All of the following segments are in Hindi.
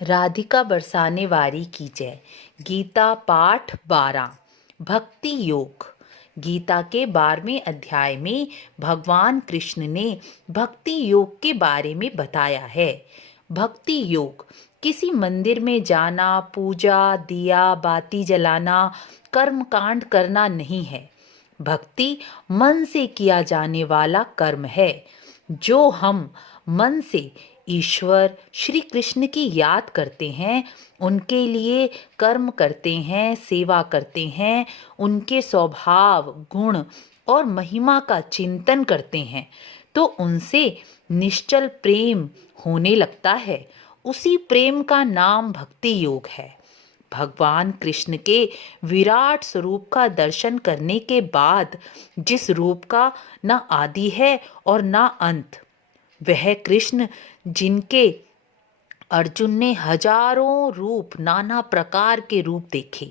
राधिका बरसाने वारी की जय। गीता पाठ 12। भक्ति योग। गीता के 12वें अध्याय में भगवान कृष्ण ने भक्ति योग के बारे में बताया है। भक्ति योग किसी मंदिर में जाना, पूजा, दिया बाती जलाना, कर्म कांड करना नहीं है। भक्ति मन से किया जाने वाला कर्म है। जो हम मन से ईश्वर श्री कृष्ण की याद करते हैं, उनके लिए कर्म करते हैं, सेवा करते हैं, उनके स्वभाव, गुण और महिमा का चिंतन करते हैं, तो उनसे निश्चल प्रेम होने लगता है। उसी प्रेम का नाम भक्ति योग है। भगवान कृष्ण के विराट स्वरूप का दर्शन करने के बाद, जिस रूप का न आदि है और न अंत, वह कृष्ण जिनके अर्जुन ने हजारों रूप, नाना प्रकार के रूप देखे,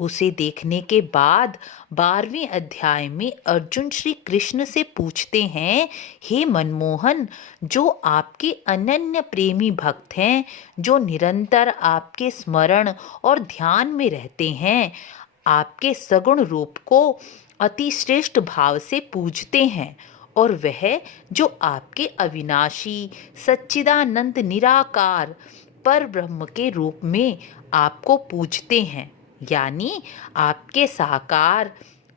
उसे देखने के बाद 12वें अध्याय में अर्जुन श्री कृष्ण से पूछते हैं, हे मनमोहन, जो आपके अनन्य प्रेमी भक्त हैं, जो निरंतर आपके स्मरण और ध्यान में रहते हैं, आपके सगुण रूप को अति श्रेष्ठ भाव से पूजते हैं, और वह जो आपके अविनाशी सच्चिदानंद निराकार पर ब्रह्म के रूप में आपको पूजते हैं, यानी आपके साकार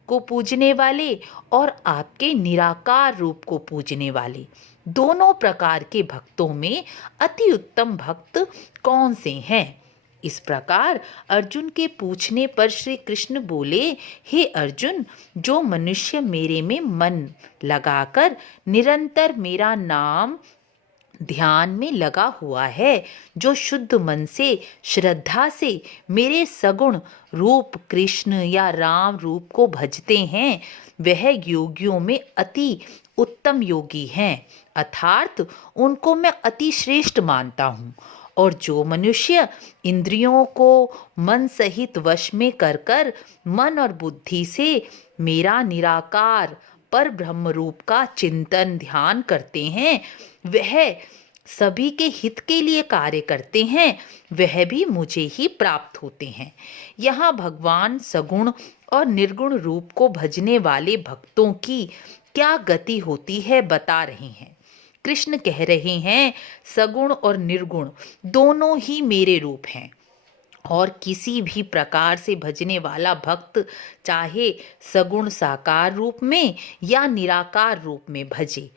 को पूजने वाले और आपके निराकार रूप को पूजने वाले, दोनों प्रकार के भक्तों में अति उत्तम भक्त कौन से हैं? इस प्रकार अर्जुन के पूछने पर श्री कृष्ण बोले, हे अर्जुन, जो मनुष्य मेरे में मन लगाकर निरंतर मेरा नाम ध्यान में लगा हुआ है, जो शुद्ध मन से श्रद्धा से मेरे सगुण रूप कृष्ण या राम रूप को भजते हैं, वह योगियों में अति उत्तम योगी हैं, अर्थात उनको मैं अति श्रेष्ठ मानता हूँ। और जो मनुष्य इंद्रियों को मन सहित वश में कर कर मन और बुद्धि से मेरा निराकार पर ब्रह्म रूप का चिंतन ध्यान करते हैं, वह सभी के हित के लिए कार्य करते हैं, वह भी मुझे ही प्राप्त होते हैं। यहाँ भगवान सगुण और निर्गुण रूप को भजने वाले भक्तों की क्या गति होती है बता रहे हैं। कृष्ण कह रहे हैं, सगुण और निर्गुण दोनों ही मेरे रूप हैं, और किसी भी प्रकार से भजने वाला भक्त चाहे सगुण साकार रूप में या निराकार रूप में भजे,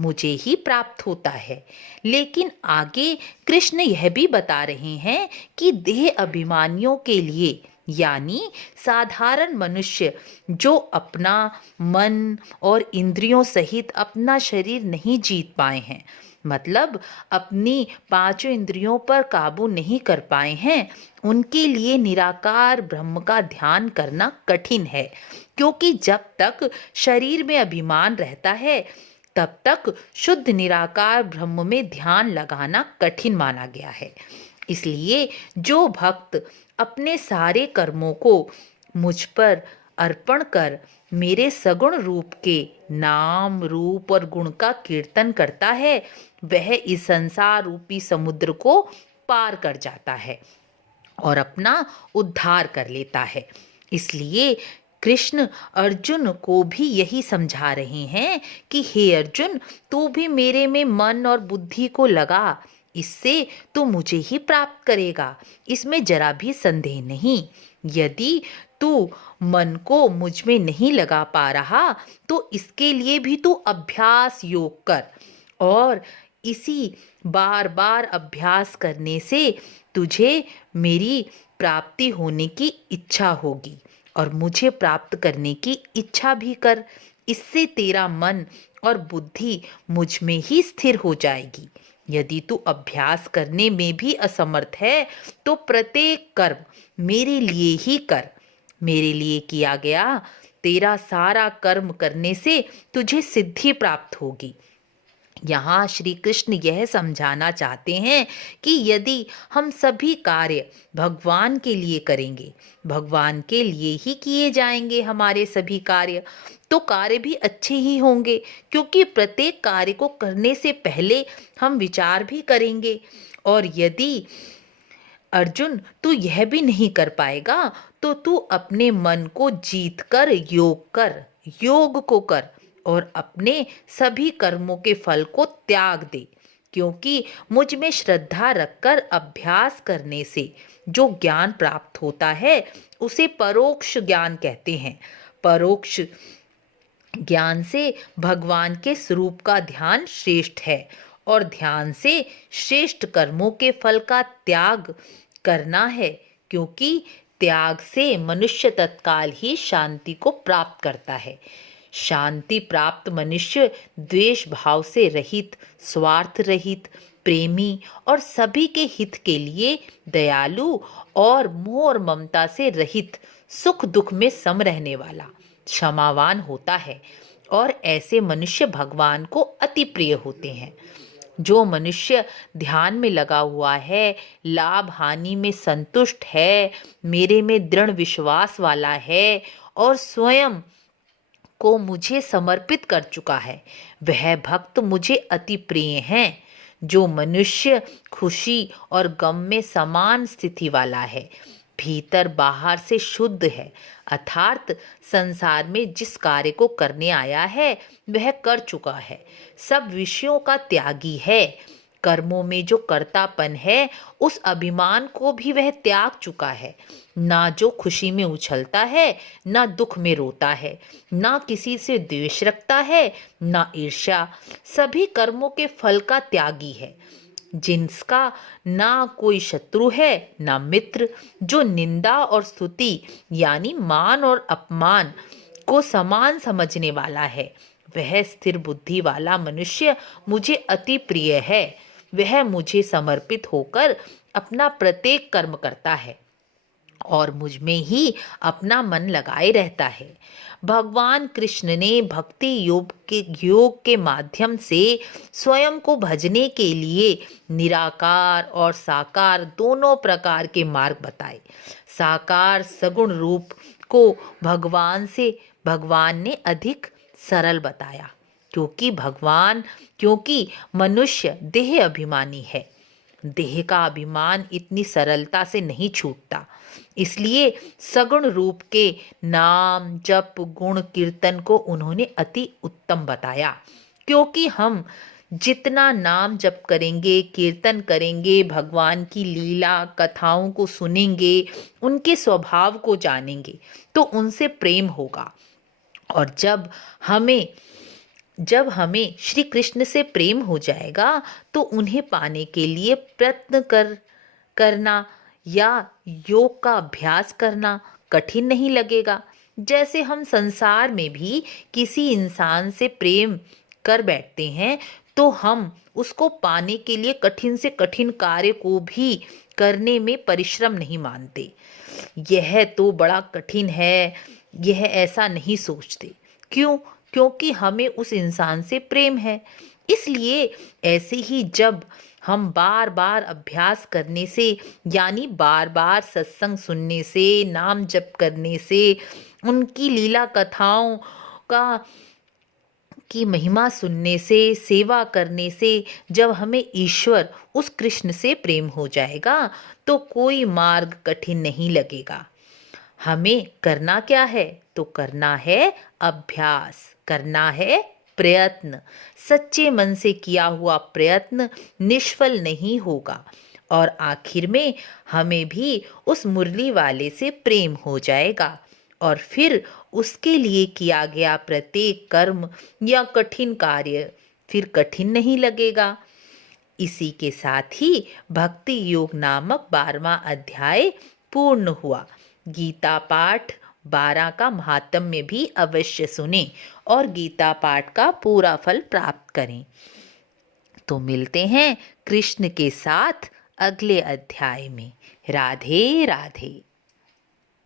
मुझे ही प्राप्त होता है। लेकिन आगे कृष्ण यह भी बता रहे हैं कि देह अभिमानियों के लिए, यानी साधारण मनुष्य जो अपना मन और इंद्रियों सहित अपना शरीर नहीं जीत पाए हैं, मतलब अपनी पांचों इंद्रियों पर काबू नहीं कर पाए हैं, उनके लिए निराकार ब्रह्म का ध्यान करना कठिन है। क्योंकि जब तक शरीर में अभिमान रहता है, तब तक शुद्ध निराकार ब्रह्म में ध्यान लगाना कठिन माना गया है। इसलिए जो भक्त अपने सारे कर्मों को मुझ पर अर्पण कर मेरे सगुण रूप के नाम, रूप और गुण का कीर्तन करता है, वह इस संसार रूपी समुद्र को पार कर जाता है और अपना उद्धार कर लेता है। इसलिए कृष्ण अर्जुन को भी यही समझा रहे हैं कि हे अर्जुन, तू भी मेरे में मन और बुद्धि को लगा, इससे तू मुझे ही प्राप्त करेगा, इसमें जरा भी संदेह नहीं। यदि तू मन को मुझ में नहीं लगा पा रहा, तो इसके लिए भी तू अभ्यास योग कर, और इसी बार बार अभ्यास करने से तुझे मेरी प्राप्ति होने की इच्छा होगी, और मुझे प्राप्त करने की इच्छा भी कर। इससे तेरा मन और बुद्धि मुझ में ही स्थिर हो जाएगी। यदि तू अभ्यास करने में भी असमर्थ है, तो प्रत्येक कर्म मेरे लिए ही कर। मेरे लिए किया गया तेरा सारा कर्म करने से तुझे सिद्धि प्राप्त होगी। यहाँ श्री कृष्ण यह समझाना चाहते हैं कि यदि हम सभी कार्य भगवान के लिए करेंगे, भगवान के लिए ही किए जाएंगे हमारे सभी कार्य, तो कार्य भी अच्छे ही होंगे। क्योंकि प्रत्येक कार्य को करने से पहले हम विचार भी करेंगे, और यदि अर्जुन, तू यह भी नहीं कर पाएगा तो तू अपने मन को जीत कर योग कर, योग को कर और अपने सभी कर्मों के फल को त्याग दे, क्योंकि मुझ में श्रद्धा रखकर अभ्यास करने से जो ज्ञान प्राप्त होता है उसे परोक्ष ज्ञान कहते हैं। परोक्ष ज्ञान से भगवान के स्वरूप का ध्यान श्रेष्ठ है और ध्यान से श्रेष्ठ कर्मों के फल का त्याग करना है, क्योंकि त्याग से मनुष्य तत्काल ही शांति को प्राप्त करता है। शांति प्राप्त मनुष्य द्वेष भाव से रहित, स्वार्थ रहित, प्रेमी और सभी के हित के लिए दयालु और मोह और ममता से रहित, सुख दुख में सम रहने वाला, क्षमावान होता है और ऐसे मनुष्य भगवान को अति प्रिय होते हैं। जो मनुष्य ध्यान में लगा हुआ है, लाभ हानि में संतुष्ट है, मेरे में दृढ़ विश्वास वाला है और स्वयं को मुझे समर्पित कर चुका है, वह भक्त मुझे अति प्रिय हैं। जो मनुष्य खुशी और गम में समान स्थिति वाला है, भीतर बाहर से शुद्ध है, अर्थात संसार में जिस कार्य को करने आया है वह कर चुका है, सब विषयों का त्यागी है, कर्मों में जो कर्तापन है उस अभिमान को भी वह त्याग चुका है, ना जो खुशी में उछलता है, ना दुख में रोता है, ना किसी से द्वेष रखता है, ना ईर्ष्या, सभी कर्मों के फल का त्यागी है, जिसका ना कोई शत्रु है ना मित्र, जो निंदा और स्तुति यानी मान और अपमान को समान समझने वाला है, वह स्थिर बुद्धि वाला मनुष्य मुझे अति प्रिय है। वह मुझे समर्पित होकर अपना प्रत्येक कर्म करता है और मुझ में ही अपना मन लगाए रहता है। भगवान कृष्ण ने भक्ति योग के माध्यम से स्वयं को भजने के लिए निराकार और साकार दोनों प्रकार के मार्ग बताए। साकार सगुण रूप को भगवान ने अधिक सरल बताया, क्योंकि मनुष्य देह अभिमानी है। देह का अभिमान इतनी सरलता से नहीं छूटता, इसलिए सगुण रूप के नाम जप गुण कीर्तन को उन्होंने अति उत्तम बताया। क्योंकि हम जितना नाम जप करेंगे, कीर्तन करेंगे, भगवान की लीला कथाओं को सुनेंगे, उनके स्वभाव को जानेंगे तो उनसे प्रेम होगा। और जब हमें श्री कृष्ण से प्रेम हो जाएगा तो उन्हें पाने के लिए प्रयत्न करना या योग का अभ्यास करना कठिन नहीं लगेगा। जैसे हम संसार में भी किसी इंसान से प्रेम कर बैठते हैं तो हम उसको पाने के लिए कठिन से कठिन कार्य को भी करने में परिश्रम नहीं मानते। यह तो बड़ा कठिन है, यह ऐसा नहीं सोचते। क्यों? क्योंकि हमें उस इंसान से प्रेम है। इसलिए ऐसे ही जब हम बार बार अभ्यास करने से यानी बार बार सत्संग सुनने से, नाम जप करने से, उनकी लीला कथाओं की महिमा सुनने से, सेवा करने से जब हमें ईश्वर उस कृष्ण से प्रेम हो जाएगा तो कोई मार्ग कठिन नहीं लगेगा। हमें करना क्या है? तो करना है अभ्यास, करना है प्रयत्न। सच्चे मन से किया हुआ प्रयत्न निष्फल नहीं होगा और आखिर में हमें भी उस मुरली वाले से प्रेम हो जाएगा और फिर उसके लिए किया गया प्रत्येक कर्म या कठिन कार्य फिर कठिन नहीं लगेगा। इसी के साथ ही भक्ति योग नामक 12वां अध्याय पूर्ण हुआ। गीता पाठ 12 का महात्म्य भी अवश्य सुने और गीता पाठ का पूरा फल प्राप्त करें। तो मिलते हैं कृष्ण के साथ अगले अध्याय में। राधे राधे।